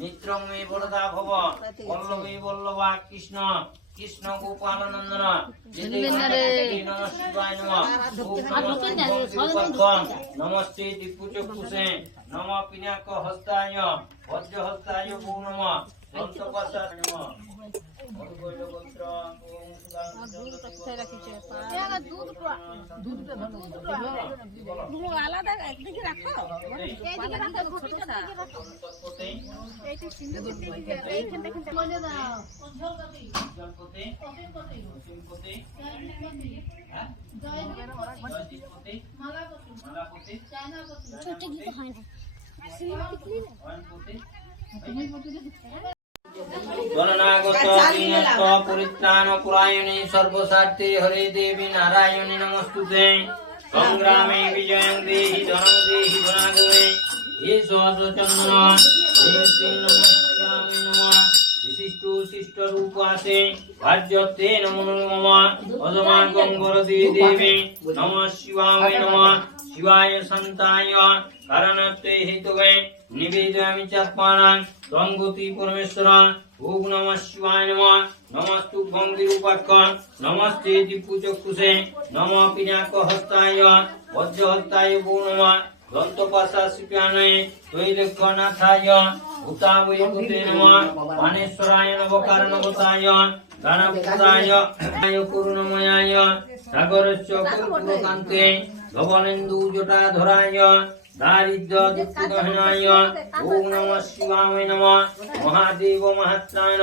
নিত্রং মে বরদা ভব বল্লভে বল্লভা কৃষ্ণ কৃষ্ণ গোপাল নন্দন নমঃ শিবায় নমঃ নমস্তে দিপুচক্ষুষে নমঃ পিনাক হস্তায় বজ্র হস্তায় ভূ নমঃ দন্তপশ্চাৎ নমঃ আলাদা একদিকে রাখো গণনাগত দীনস্ব পরিত্রাণ পরায়ণে সর্বস্বার্থে হরে দেবী নারায়ণী নমস্তুতে সংগ্রামে বিজয়ং দেহি ধনং দেহি ধনাগমে হে সহস্রচন্দ্র শ্রীং শ্রীং নমঃ শিবায় নমঃ বিশিষ্ট শিষ্ট রূপাসে ভাজ্যতে নমো নমঃ অজমাগং বরদে দেবী নমঃ শিবায় নমঃ শিবায় শান্তায় কারণত্বে হেতুকে নিবেদয়ামি চাত্মানাং ত্বংগতি পরমেশ্বর ওম নমঃ শিবায় নমঃ নমস্তুভ্যং বিরূপাক্ষং নমস্তে দিপুচক্ষুষে নমঃ পিনাক হস্তায় বজ্র হস্তায় ভূ নমঃ দন্তপশ্চাৎ তৈলক্ষ্যনাথায় ভূতাবৈভূতে নমঃ পানেশ্বরায় নবকারণবতায় গণপতায় করুণময়ায় সাগরস্য কর্পূরকান্তে ধবলেন্দুজটাধরায় দারিদ্র দুঃখদহনায় ওম নমঃ শিবায় নমঃ মহাদেব মহাত্রায়